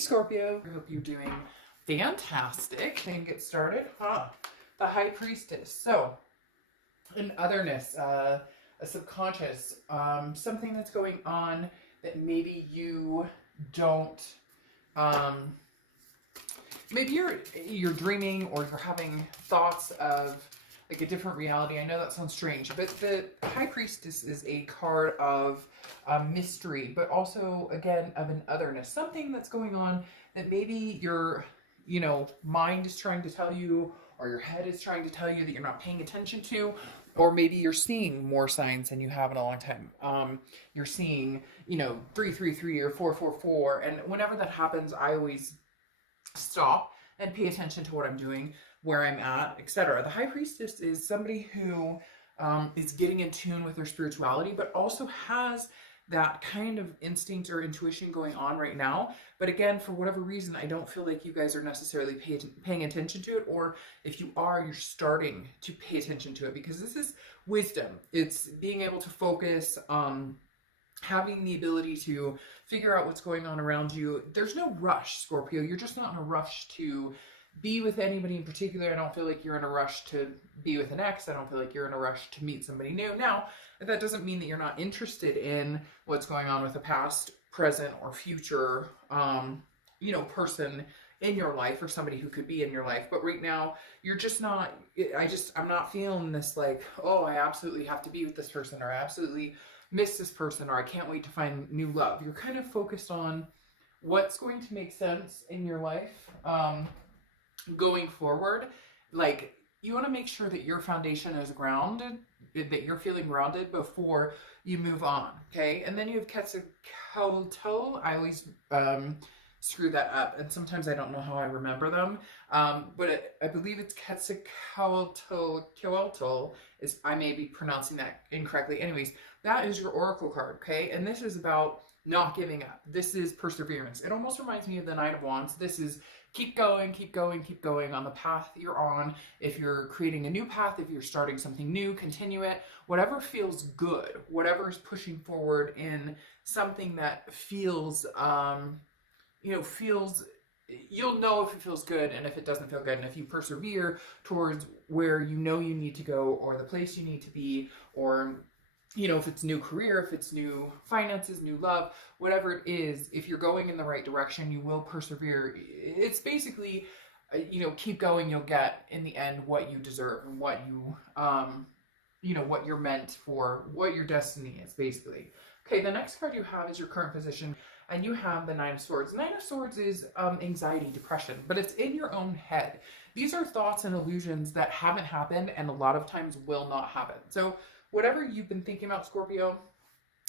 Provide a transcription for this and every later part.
Scorpio. I hope you're doing fantastic. And get started. The High Priestess. So, an otherness, a subconscious, something that's going on that maybe you don't, maybe you're dreaming or you're having thoughts of like a different reality. I know that sounds strange, but the High Priestess is a card of mystery, but also, again, of an otherness. Something that's going on that maybe your, mind is trying to tell you, or your head is trying to tell you that you're not paying attention to, or maybe you're seeing more signs than you have in a long time. You're seeing, 333 or 444, and whenever that happens, I always stop and pay attention to what I'm doing, where I'm at, etc. The High Priestess is somebody who is getting in tune with their spirituality, but also has that kind of instinct or intuition going on right now. But again, for whatever reason, I don't feel like you guys are necessarily paying attention to it, or if you are, you're starting to pay attention to it, because this is wisdom. It's being able to focus on having the ability to figure out what's going on around you. There's no rush, Scorpio. You're just not in a rush to be with anybody in particular. I don't feel like you're in a rush to be with an ex. I don't feel like you're in a rush to meet somebody new. Now, that doesn't mean that you're not interested in what's going on with the past, present, or future, person in your life, or somebody who could be in your life. But right now, you're just not, I'm not feeling this like, oh, I absolutely have to be with this person, or I absolutely miss this person, or I can't wait to find new love. You're kind of focused on what's going to make sense in your life going forward. Like, you want to make sure that your foundation is grounded, that you're feeling grounded before you move on, okay? And then you have Quetzalcoatl. I always screw that up, and sometimes I don't know how I remember them, but I believe it's Quetzalcoatl. I may be pronouncing that incorrectly. Anyways, that is your oracle card, okay? And this is about not giving up. This is perseverance. It almost reminds me of the Knight of Wands. This is keep going, keep going, keep going on the path you're on. If you're creating a new path, if you're starting something new, continue it. Whatever feels good, whatever is pushing forward in something that feels, you'll know if it feels good and if it doesn't feel good. And if you persevere towards where you know you need to go, or the place you need to be, or if it's new career, if it's new finances, new love, whatever it is, if you're going in the right direction, you will persevere. It's basically, keep going, you'll get in the end what you deserve, and what you, what you're meant for, what your destiny is, basically. Okay, the next card you have is your current position, and you have the Nine of Swords. Nine of Swords is anxiety, depression, but it's in your own head. These are thoughts and illusions that haven't happened, and a lot of times will not happen. So whatever you've been thinking about, Scorpio,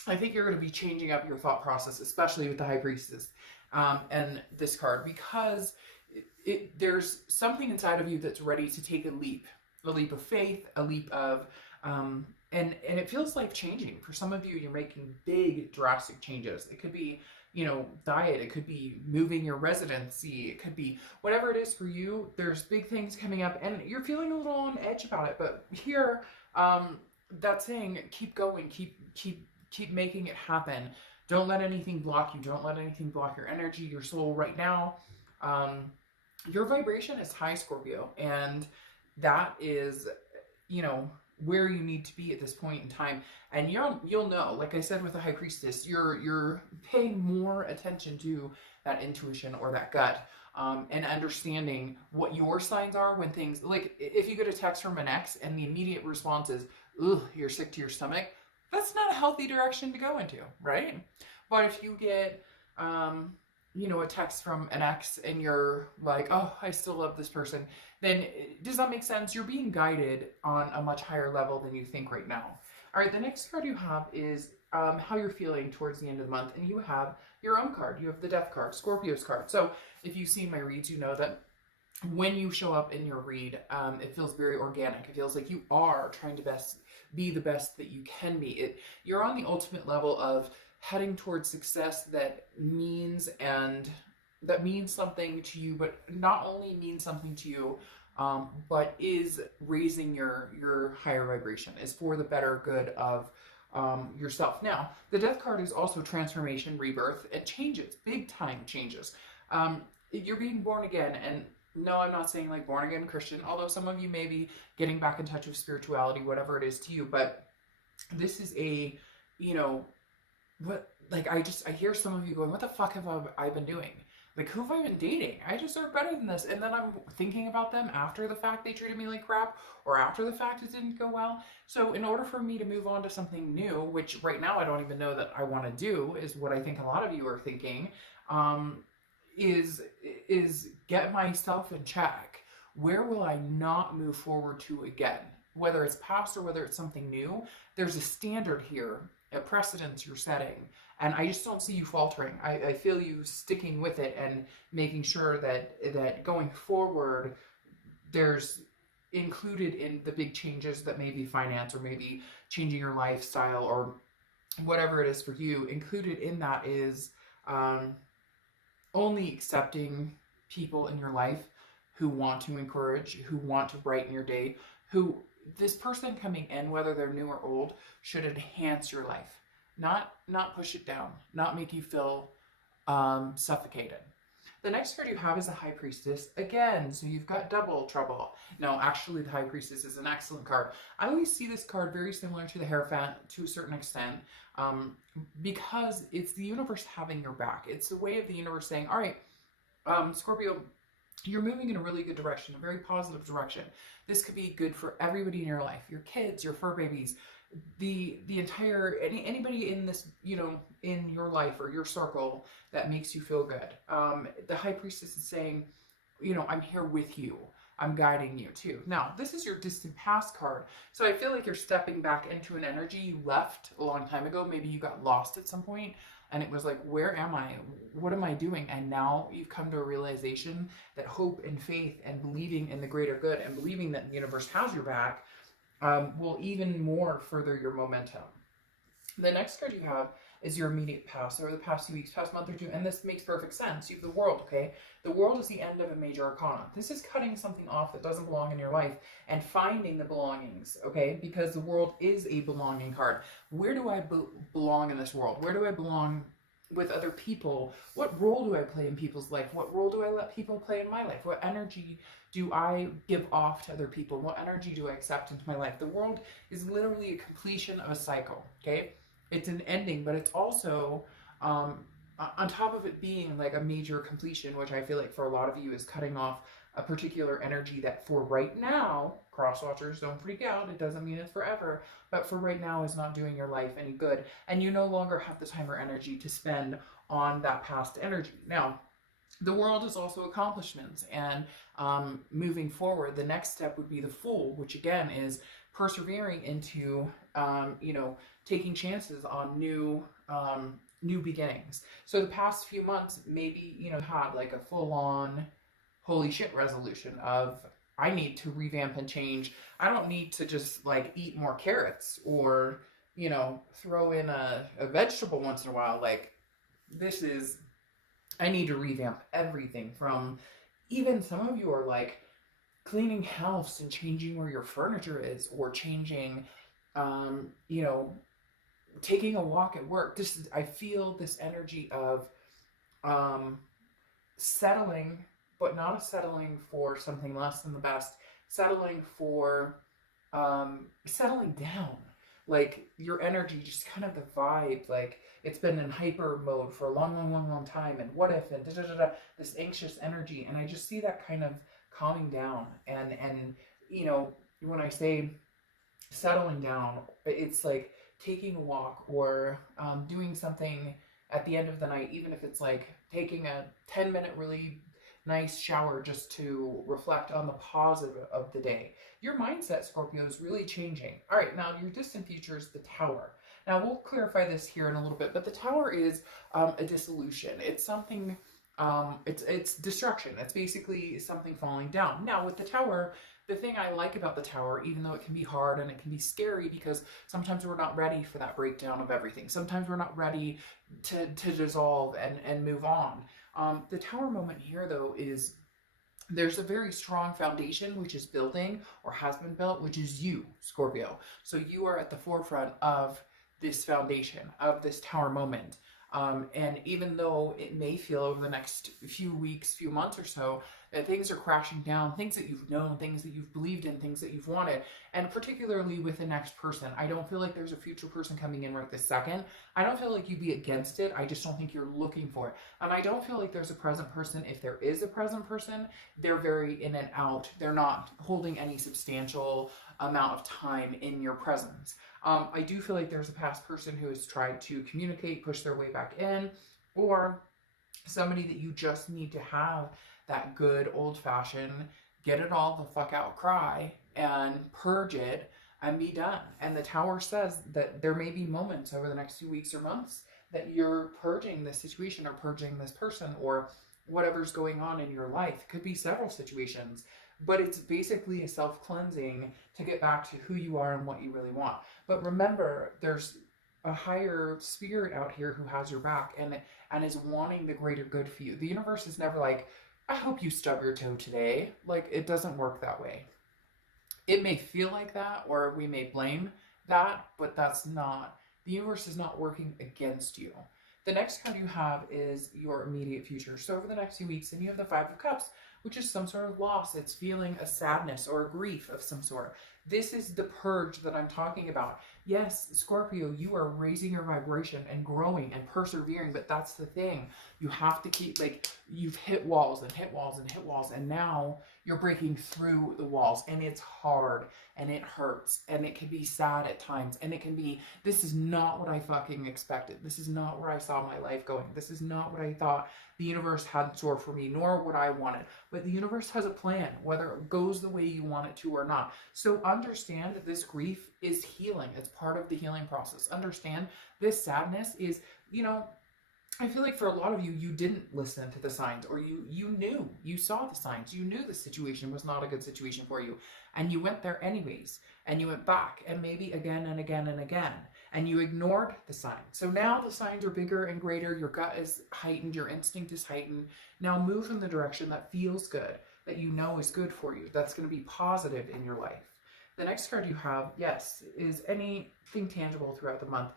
I think you're going to be changing up your thought process, especially with the High Priestess and this card, because there's something inside of you that's ready to take a leap of faith, a leap of, and it feels life changing. For some of you, you're making big, drastic changes. It could be, diet. It could be moving your residency. It could be whatever it is for you. There's big things coming up, and you're feeling a little on edge about it. But here, that's saying keep going, keep making it happen. Don't let anything block you. Don't let anything block your energy, your soul right now. Your vibration is high, Scorpio, and that is, where you need to be at this point in time. And you'll know, like I said with the High Priestess, you're paying more attention to that intuition or that gut, and understanding what your signs are when things, like if you get a text from an ex and the immediate response is, ugh, you're sick to your stomach, that's not a healthy direction to go into, right? But if you get, a text from an ex and you're like, oh, I still love this person, then does that make sense? You're being guided on a much higher level than you think right now. All right, the next card you have is how you're feeling towards the end of the month, and you have your own card. You have the Death card, Scorpio's card. So if you've seen my reads, you know that when you show up in your read, it feels very organic. It feels like you are trying to be the best that you can be. You're on the ultimate level of heading towards success that means something to you, but not only means something to you, but is raising your higher vibration, is for the better good of yourself. Now, the Death card is also transformation, rebirth, and changes, big time changes. You're being born again. And no, I'm not saying like born again Christian, although some of you may be getting back in touch with spirituality, whatever it is to you. But this is a, you know, what, like, I hear some of you going, what the fuck have I been doing? Like, who have I been dating? I deserve better than this. And then I'm thinking about them after the fact they treated me like crap, or after the fact it didn't go well. So in order for me to move on to something new, which right now I don't even know that I want to do, is what I think a lot of you are thinking, is get myself in check. Where will I not move forward to again? Whether it's past or whether it's something new, there's a standard here, a precedence you're setting. And I just don't see you faltering. I feel you sticking with it and making sure that going forward, there's included in the big changes that may be finance or maybe changing your lifestyle or whatever it is for you, included in that is only accepting people in your life who want to encourage, who want to brighten your day, who this person coming in, whether they're new or old, should enhance your life. Not push it down, not make you feel suffocated. The next card you have is the High Priestess again, so you've got double trouble. No, actually the High Priestess is an excellent card. I always see this card very similar to the Hierophant to a certain extent, because it's the universe having your back. It's the way of the universe saying, all right, Scorpio, you're moving in a really good direction, a very positive direction. This could be good for everybody in your life, your kids, your fur babies, the entire, anybody in this, you know, in your life or your circle that makes you feel good. The High Priestess is saying, you know, I'm here with you. I'm guiding you too. Now, this is your distant past card. So I feel like you're stepping back into an energy you left a long time ago. Maybe you got lost at some point and it was like, where am I? What am I doing? And now you've come to a realization that hope and faith and believing in the greater good and believing that the universe has your back will even more further your momentum. The next card you have is your immediate past, or the past few weeks, past month or two, and this makes perfect sense. You have the World, okay? The World is the end of a major arcana. This is cutting something off that doesn't belong in your life and finding the belongings, okay? Because the World is a belonging card. Where do I belong in this world? Where do I belong with other people? What role do I play in people's life? What role do I let people play in my life? What energy do I give off to other people? What energy do I accept into my life? The World is literally a completion of a cycle, okay? It's an ending, but it's also, on top of it being like a major completion, which I feel like for a lot of you is cutting off a particular energy that for right now, crosswatchers, don't freak out, it doesn't mean it's forever, but for right now is not doing your life any good. And you no longer have the time or energy to spend on that past energy. Now, the World is also accomplishments, and moving forward, the next step would be the Fool, which again is persevering into, you know, taking chances on new beginnings. So the past few months, maybe, you know, had like a full-on holy shit resolution of, I need to revamp and change. I don't need to just like eat more carrots or, you know, throw in a vegetable once in a while. Like, this is, I need to revamp everything. From, even some of you are like cleaning house and changing where your furniture is, or changing, you know, taking a walk at work. This is, I feel this energy of settling, but not settling for something less than the best, settling for settling down. Like, your energy, just kind of the vibe, like it's been in hyper mode for a long time, and what if, and this anxious energy. And I just see that kind of calming down. And you know, when I say settling down, it's like taking a walk, or doing something at the end of the night, even if it's like taking a 10-minute really nice shower just to reflect on the positive of the day. Your mindset, Scorpio, is really changing. All right, now your distant future is the Tower. Now we'll clarify this here in a little bit, but the Tower is a dissolution. It's something, it's destruction. It's basically something falling down. Now with the Tower, the thing I like about the Tower, even though it can be hard and it can be scary, because sometimes we're not ready for that breakdown of everything. Sometimes we're not ready to dissolve and move on. The Tower moment here, though, is there's a very strong foundation which is building, or has been built, which is you, Scorpio. So you are at the forefront of this foundation, of this Tower moment. And even though it may feel over the next few weeks, few months or so, that things are crashing down, things that you've known, things that you've believed in, things that you've wanted, and particularly with the next person, I don't feel like there's a future person coming in right this second. I don't feel like you'd be against it. I just don't think you're looking for it. And I don't feel like there's a present person. If there is a present person, they're very in and out. They're not holding any substantial amount of time in your presence. I do feel like there's a past person who has tried to communicate, push their way back in, or somebody that you just need to have that good old-fashioned get it all the fuck out cry and purge it and be done. And the Tower says that there may be moments over the next few weeks or months that you're purging this situation or purging this person or whatever's going on in your life. It could be several situations, but it's basically a self-cleansing to get back to who you are and what you really want. But remember, there's a higher spirit out here who has your back and is wanting the greater good for you. The universe is never like, I hope you stub your toe today. Like, it doesn't work that way. It may feel like that, or we may blame that, but that's not, the universe is not working against you. The next card you have is your immediate future. So over the next few weeks, and you have the Five of Cups, which is some sort of loss. It's feeling a sadness or a grief of some sort. This is the purge that I'm talking about. Yes, Scorpio, you are raising your vibration and growing and persevering, but that's the thing. You have to keep, like, you've hit walls and hit walls and hit walls, and now you're breaking through the walls, and it's hard, and it hurts, and it can be sad at times, and it can be, this is not what I fucking expected. This is not where I saw my life going. This is not what I thought the universe had in store for me, nor what I wanted. But the universe has a plan, whether it goes the way you want it to or not. So understand that this grief is healing. It's part of the healing process. Understand this sadness is, you know, I feel like for a lot of you, you didn't listen to the signs, or you knew, you saw the signs, you knew the situation was not a good situation for you, and you went there anyways, and you went back, and maybe again and again and again, and you ignored the signs. So now the signs are bigger and greater, your gut is heightened, your instinct is heightened. Now move in the direction that feels good, that you know is good for you, that's going to be positive in your life. The next card you have, yes, is anything tangible throughout the month.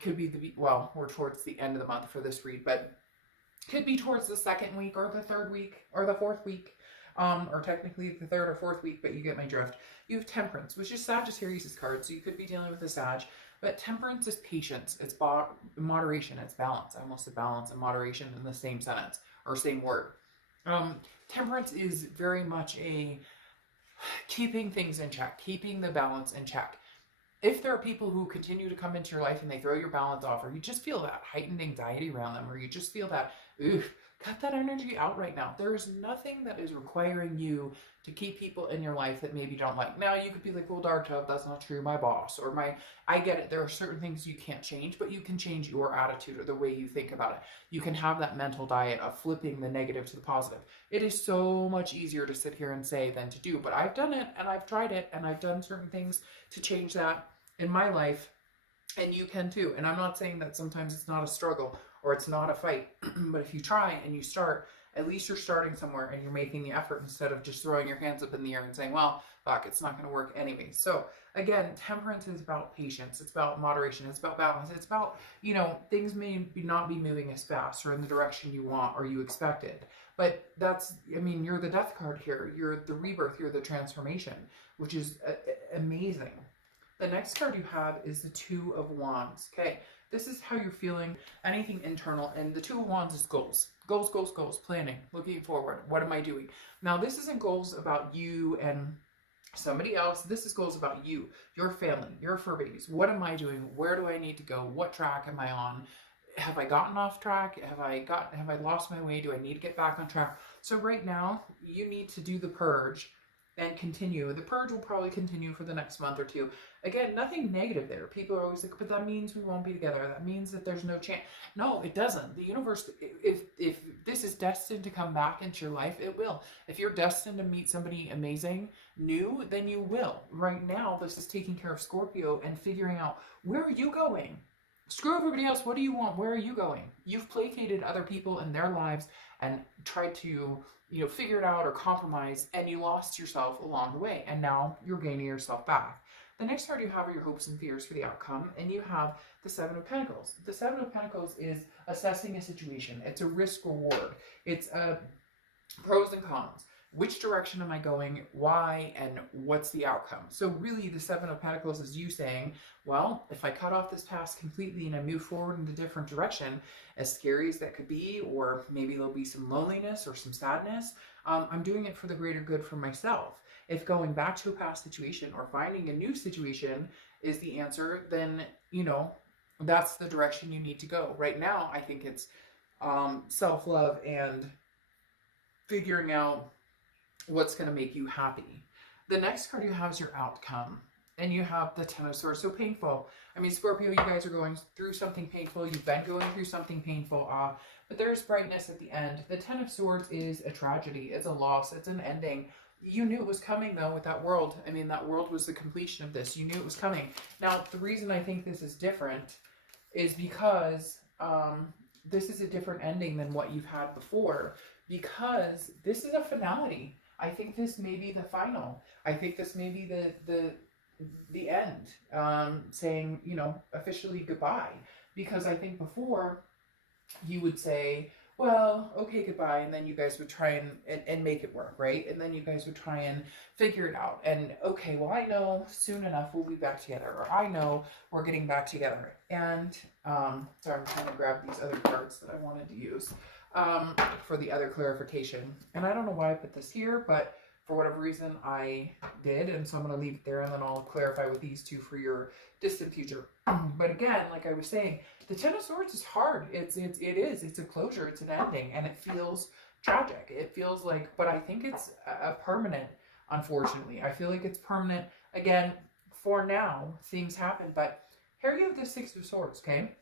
Could be well, we're towards the end of the month for this read, but could be towards the second week or the third week or the fourth week, or technically the third or fourth week, but you get my drift. You have Temperance, which is Sagittarius' card, so you could be dealing with a Sag, but Temperance is patience, it's moderation, it's balance. I almost said balance and moderation in the same sentence, or same word. Temperance is very much a keeping things in check, keeping the balance in check. If there are people who continue to come into your life and they throw your balance off, or you just feel that heightened anxiety around them, or you just feel that, oof, cut that energy out right now. There is nothing that is requiring you to keep people in your life that maybe don't like. Now, you could be like, well, Dark Tub, that's not true, my boss, or I get it. There are certain things you can't change, but you can change your attitude or the way you think about it. You can have that mental diet of flipping the negative to the positive. It is so much easier to sit here and say than to do, but I've done it, and I've tried it, and I've done certain things to change that in my life, and you can too. And I'm not saying that sometimes it's not a struggle or it's not a fight, but if you try and you start, at least you're starting somewhere and you're making the effort instead of just throwing your hands up in the air and saying, well, fuck, it's not going to work anyway. So again, Temperance is about patience, it's about moderation, it's about balance, it's about, you know, things may not be moving as fast or in the direction you want or you expected. But that's, I mean, you're the Death card here, you're the rebirth, you're the transformation, which is amazing. The next card you have is the Two of Wands. Okay, this is how you're feeling, anything internal, and the Two of Wands is goals. Goals, goals, goals, planning, looking forward. What am I doing? Now, this isn't goals about you and somebody else. This is goals about you, your family, your fur babies. What am I doing? Where do I need to go? What track am I on? Have I gotten off track? Have I lost my way? Do I need to get back on track? So right now, you need to do the purge and continue. The purge will probably continue for the next month or two. Again, nothing negative there. People are always like, but that means we won't be together. That means that there's no chance. No, it doesn't. The universe, if this is destined to come back into your life, it will. If you're destined to meet somebody amazing, new, then you will. Right now, this is taking care of Scorpio and figuring out, where are you going? Screw everybody else. What do you want? Where are you going? You've placated other people in their lives and tried to, you know, figure it out or compromise, and you lost yourself along the way, and now you're gaining yourself back. The next card you have are your hopes and fears for the outcome, and you have the Seven of Pentacles. The Seven of Pentacles is assessing a situation. It's a risk reward. It's a pros and cons. Which direction am I going? Why? And what's the outcome? So really the Seven of Pentacles is you saying, well, if I cut off this past completely and I move forward in a different direction, as scary as that could be, or maybe there'll be some loneliness or some sadness, I'm doing it for the greater good for myself. If going back to a past situation or finding a new situation is the answer, then, you know, that's the direction you need to go. Right now, I think it's self-love and figuring out what's going to make you happy. The next card you have is your outcome, and you have the Ten of Swords. So painful. I mean, Scorpio, you guys are going through something painful. You've been going through something painful, but there's brightness at the end. The Ten of Swords is a tragedy. It's a loss. It's an ending. You knew it was coming, though, with that world. I mean, that world was the completion of this. You knew it was coming. Now, the reason I think this is different is because this is a different ending than what you've had before, because this is a finality. I think this may be the final. I think this may be the end, saying, you know, officially goodbye. Because I think before you would say, well, okay, goodbye, and then you guys would try and make it work, right? And then you guys would try and figure it out. And okay, well, I know soon enough we'll be back together, or I know we're getting back together. And so I'm trying to grab these other cards that I wanted to use for the other clarification. And I don't know why I put this here, but for whatever reason I did, and so I'm going to leave it there, and then I'll clarify with these two for your distant future. But again, like I was saying, the Ten of Swords is hard. It's a closure, it's an ending, and it feels tragic. It feels like, but I think it's a permanent, unfortunately. I feel like it's permanent. Again, for now, things happen, but here you have the Six of Swords, okay?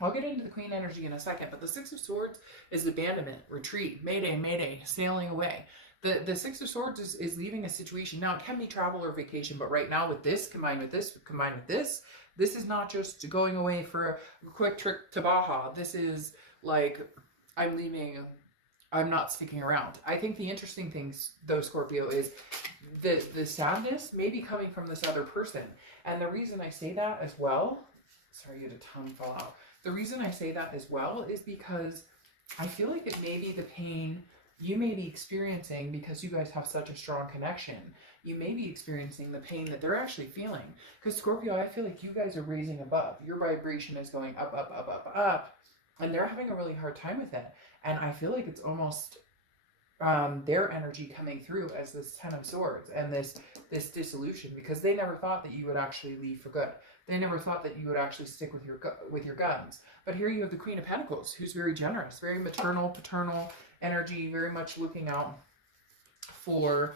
I'll get into the Queen energy in a second, but the Six of Swords is abandonment, retreat, mayday, mayday, sailing away. The Six of Swords is leaving a situation. Now, it can be travel or vacation, but right now with this, combined with this, this is not just going away for a quick trip to Baja. This is like, I'm leaving, I'm not sticking around. I think the interesting thing, though, Scorpio, is the sadness may be coming from this other person. And the reason I say that as well, sorry, you had a tongue fall out. The reason I say that as well is because I feel like it may be the pain you may be experiencing because you guys have such a strong connection. You may be experiencing the pain that they're actually feeling. Because Scorpio, I feel like you guys are raising above. Your vibration is going up, up, up, up, up. And they're having a really hard time with it. And I feel like it's almost their energy coming through as this Ten of Swords and this dissolution, because they never thought that you would actually leave for good. They never thought that you would actually stick with your guns. But here you have the Queen of Pentacles, who's very generous, very maternal, paternal energy, very much looking out for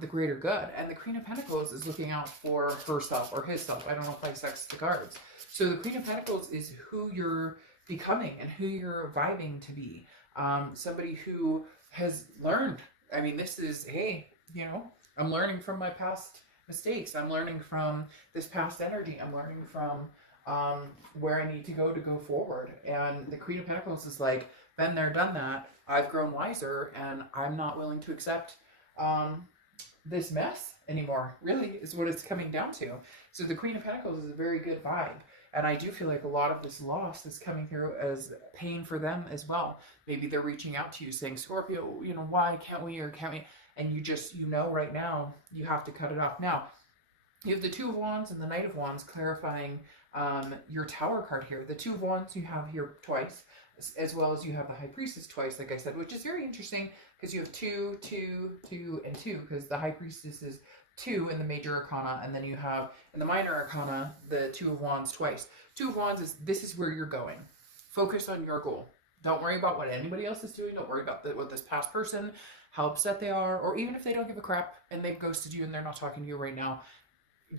the greater good. And the Queen of Pentacles is looking out for herself or himself. I don't know if I sex the cards. So the Queen of Pentacles is who you're becoming and who you're vibing to be. Somebody who has learned. I mean, this is, hey, you know, I'm learning from my past mistakes. I'm learning from this past energy. I'm learning from where I need to go forward. And the Queen of Pentacles is like, been there, done that. I've grown wiser, and I'm not willing to accept this mess anymore, really, is what it's coming down to. So the Queen of Pentacles is a very good vibe. And I do feel like a lot of this loss is coming through as pain for them as well. Maybe they're reaching out to you saying, Scorpio, you know, why can't we, or can't we? And you just, you know, right now, you have to cut it off. Now, you have the Two of Wands and the Knight of Wands clarifying your Tower card here. The Two of Wands you have here twice, as well as you have the High Priestess twice, like I said, which is very interesting because you have 2, 2, 2, and 2, because the High Priestess is 2 in the Major Arcana, and then you have in the Minor Arcana the Two of Wands twice. Two of Wands is, this is where you're going. Focus on your goal. Don't worry about what anybody else is doing. Don't worry about what this past person, how upset they are, or even if they don't give a crap and they've ghosted you and they're not talking to you right now.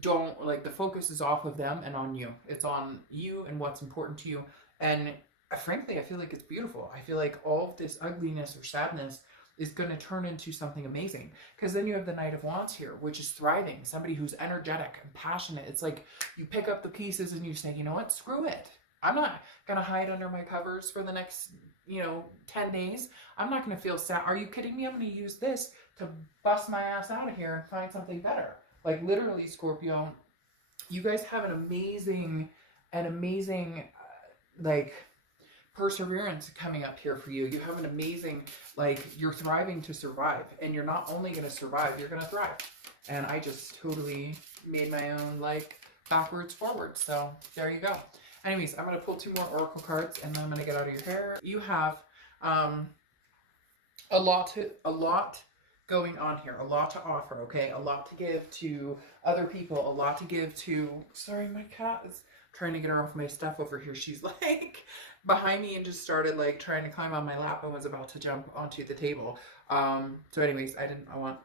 Don't, like, the focus is off of them and on you. It's on you and what's important to you. And frankly, I feel like it's beautiful. I feel like all of this ugliness or sadness is going to turn into something amazing. Because then you have the Knight of Wands here, which is thriving. Somebody who's energetic and passionate. It's like you pick up the pieces and you say, you know what, screw it. I'm not going to hide under my covers for the next, 10 days. I'm not going to feel sad. Are you kidding me? I'm going to use this to bust my ass out of here and find something better. Like, literally, Scorpio, You guys have an amazing, like, perseverance coming up here for you. You have an amazing, like, you're thriving to survive, and you're not only going to survive, you're going to thrive. And I just totally made my own, like, backwards forward. So there you go. Anyways, I'm going to pull 2 more oracle cards, and then I'm going to get out of your hair. You have a lot going on here, a lot to offer, okay? A lot to give to other people, a lot to give to, sorry, my cat is trying to get her off my stuff over here. She's like behind me and just started like trying to climb on my lap and was about to jump onto the table. So anyways, I want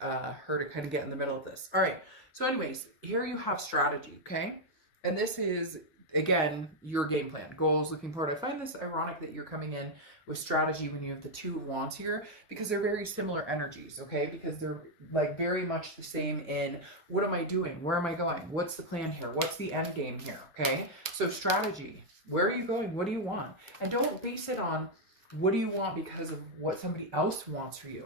her to kind of get in the middle of this. All right, so anyways, here you have strategy, okay? And this is, again, your game plan, goals, looking forward. I find this ironic that you're coming in with strategy when you have the 2 of Wands here, because they're very similar energies, okay? Because they're like very much the same in, what am I doing? Where am I going? What's the plan here? What's the end game here, okay? So strategy, where are you going? What do you want? And don't base it on what do you want because of what somebody else wants for you.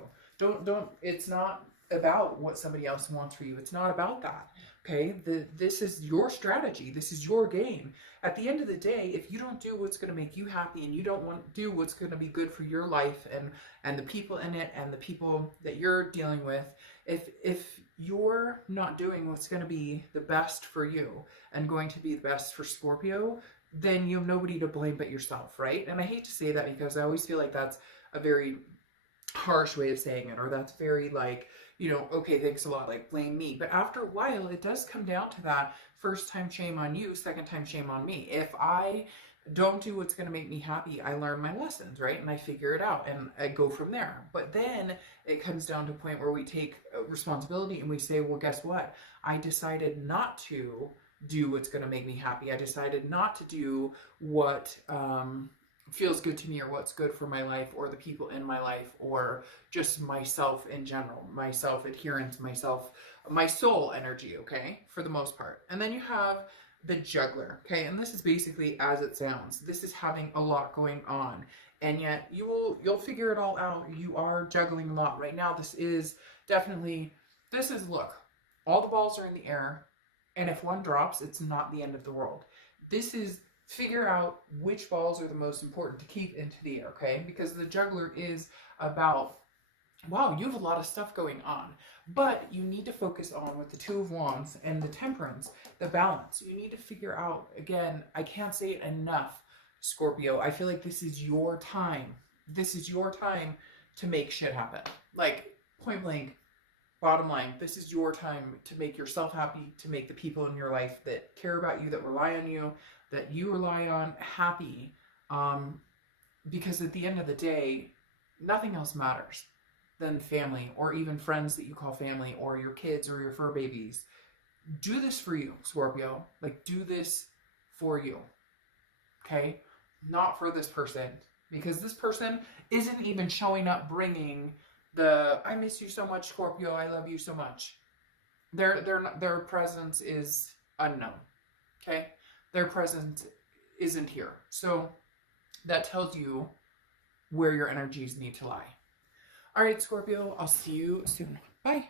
It's not about what somebody else wants for you. It's not about that. Okay, this is your strategy. This is your game. At the end of the day, if you don't do what's going to make you happy, and you don't want to do what's going to be good for your life and the people in it and the people that you're dealing with, if you're not doing what's going to be the best for you and going to be the best for Scorpio, then you have nobody to blame but yourself, right? And I hate to say that because I always feel like that's a very harsh way of saying it, or that's very like, you know, okay, thanks a lot, like blame me. But after a while, it does come down to that first time shame on you, second time shame on me. If I don't do what's going to make me happy, I learn my lessons, right? And I figure it out and I go from there. But then it comes down to a point where we take responsibility and we say, well, guess what? I decided not to do what's going to make me happy. I decided not to do what feels good to me, or what's good for my life, or the people in my life, or just myself in general, my self-adherence, my soul energy, okay, for the most part. And then you have the juggler, okay, and this is basically as it sounds. This is having a lot going on, and yet you'll figure it all out. You are juggling a lot right now. This is look, all the balls are in the air, and if one drops, it's not the end of the world. This is figure out which balls are the most important to keep into the air, okay? Because the juggler is about, wow, you have a lot of stuff going on, but you need to focus on, with the 2 of Wands and the Temperance, the balance. You need to figure out, again, I can't say it enough, Scorpio, I feel like this is your time. This is your time to make shit happen. Like, point blank, bottom line, this is your time to make yourself happy, to make the people in your life that care about you, that rely on you, that you rely on, happy. Because at the end of the day, nothing else matters than family, or even friends that you call family, or your kids or your fur babies. Do this for you, Scorpio. Like, do this for you. Okay? Not for this person. Because this person isn't even showing up bringing the, I miss you so much, Scorpio, I love you so much. Their presence is unknown. Okay? Their presence isn't here. So that tells you where your energies need to lie. All right, Scorpio, I'll see you soon. Bye.